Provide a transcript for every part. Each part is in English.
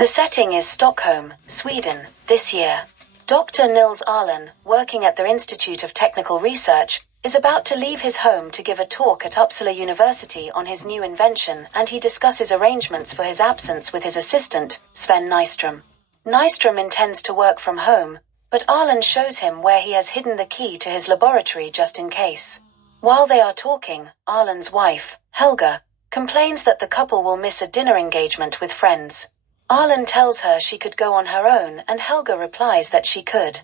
The setting is Stockholm, Sweden, this year. Dr. Nils Arlen, working at the Institute of Technical Research, is about to leave his home to give a talk at Uppsala University on his new invention, and he discusses arrangements for his absence with his assistant, Sven Nystrom. Nystrom intends to work from home, but Arlen shows him where he has hidden the key to his laboratory just in case. While they are talking, Arlen's wife, Helga, complains that the couple will miss a dinner engagement with friends. Arlen tells her she could go on her own, and Helga replies that she could.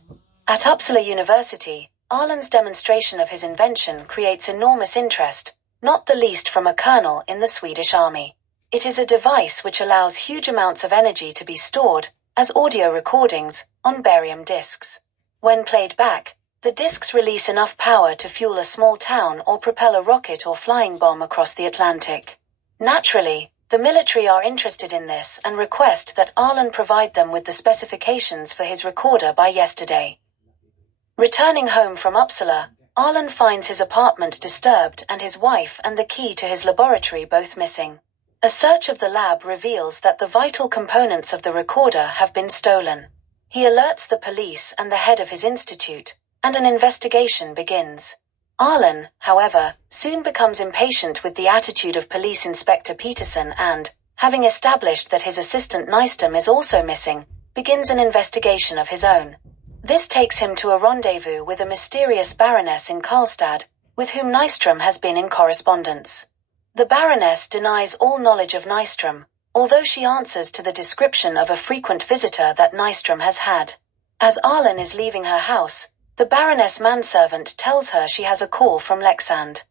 At Uppsala University, Arlen's demonstration of his invention creates enormous interest, not the least from a colonel in the Swedish army. It is a device which allows huge amounts of energy to be stored, as audio recordings, on barium discs. When played back, the discs release enough power to fuel a small town or propel a rocket or flying bomb across the Atlantic. Naturally, the military are interested in this and request that Arlen provide them with the specifications for his recorder by yesterday. Returning home from Uppsala, Arlen finds his apartment disturbed and his wife and the key to his laboratory both missing. A search of the lab reveals that the vital components of the recorder have been stolen. He alerts the police and the head of his institute, and an investigation begins. Arlen, however, soon becomes impatient with the attitude of Police Inspector Peterson and, having established that his assistant Nystrom is also missing, begins an investigation of his own. This takes him to a rendezvous with a mysterious baroness in Karlstad, with whom Nystrom has been in correspondence. The baroness denies all knowledge of Nystrom, although she answers to the description of a frequent visitor that Nystrom has had. As Arlen is leaving her house, the Baroness manservant tells her she has a call from Leksand.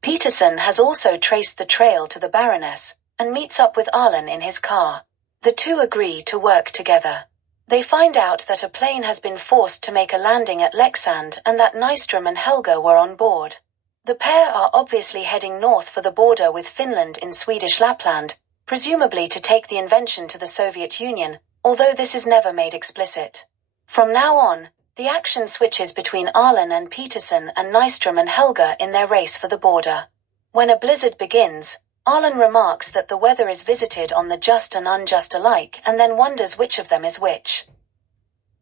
Peterson has also traced the trail to the Baroness, and meets up with Arlen in his car. The two agree to work together. They find out that a plane has been forced to make a landing at Leksand and that Nystrom and Helga were on board. The pair are obviously heading north for the border with Finland in Swedish Lapland, presumably to take the invention to the Soviet Union, although this is never made explicit. From now on, the action switches between Arlen and Peterson and Nystrom and Helga in their race for the border. When a blizzard begins, Arlen remarks that the weather is visited on the just and unjust alike and then wonders which of them is which.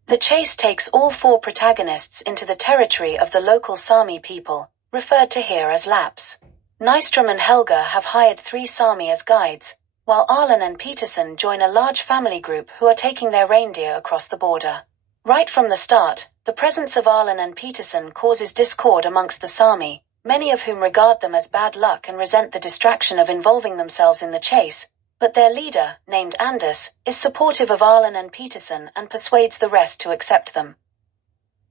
The chase takes all four protagonists into the territory of the local Sami people, referred to here as Lapps. Nystrom and Helga have hired 3 Sami as guides, while Arlen and Peterson join a large family group who are taking their reindeer across the border. Right from the start, the presence of Arlen and Peterson causes discord amongst the Sami, many of whom regard them as bad luck and resent the distraction of involving themselves in the chase, but their leader, named Anders, is supportive of Arlen and Peterson and persuades the rest to accept them.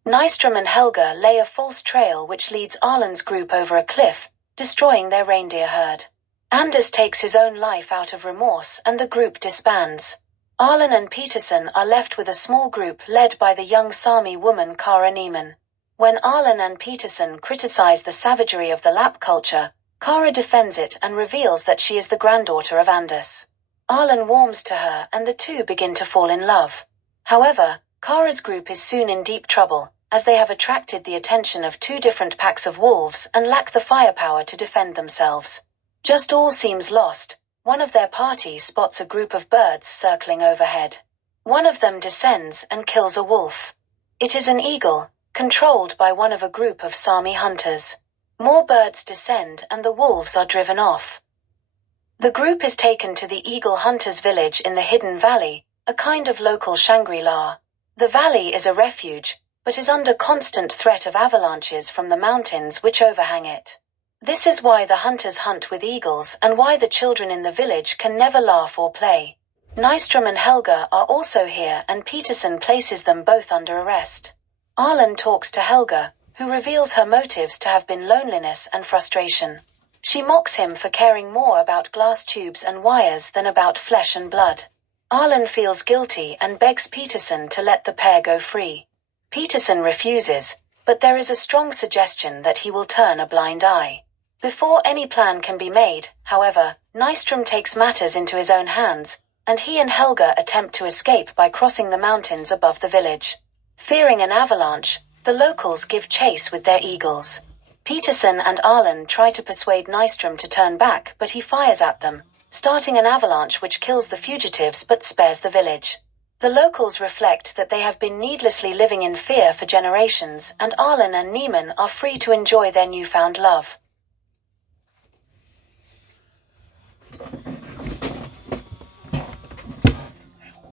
Nystrom and Helga lay a false trail which leads Arlen's group over a cliff, destroying their reindeer herd. Anders takes his own life out of remorse and the group disbands. Arlen and Peterson are left with a small group led by the young Sami woman Kara Niemann. When Arlen and Peterson criticize the savagery of the Lapp culture, Kara defends it and reveals that she is the granddaughter of Anders. Arlen warms to her and the two begin to fall in love. However, Kara's group is soon in deep trouble, as they have attracted the attention of 2 different packs of wolves and lack the firepower to defend themselves. Just all seems lost. One of their party spots a group of birds circling overhead. One of them descends and kills a wolf. It is an eagle, controlled by one of a group of Sami hunters. More birds descend and the wolves are driven off. The group is taken to the eagle hunters' village in the Hidden Valley, a kind of local Shangri-La. The valley is a refuge, but is under constant threat of avalanches from the mountains which overhang it. This is why the hunters hunt with eagles and why the children in the village can never laugh or play. Nystrom and Helga are also here and Peterson places them both under arrest. Arlen talks to Helga, who reveals her motives to have been loneliness and frustration. She mocks him for caring more about glass tubes and wires than about flesh and blood. Arlen feels guilty and begs Peterson to let the pair go free. Peterson refuses, but there is a strong suggestion that he will turn a blind eye. Before any plan can be made, however, Nystrom takes matters into his own hands, and he and Helga attempt to escape by crossing the mountains above the village. Fearing an avalanche, the locals give chase with their eagles. Peterson and Arlen try to persuade Nystrom to turn back, but he fires at them, starting an avalanche which kills the fugitives but spares the village. The locals reflect that they have been needlessly living in fear for generations, and Arlen and Neiman are free to enjoy their newfound love.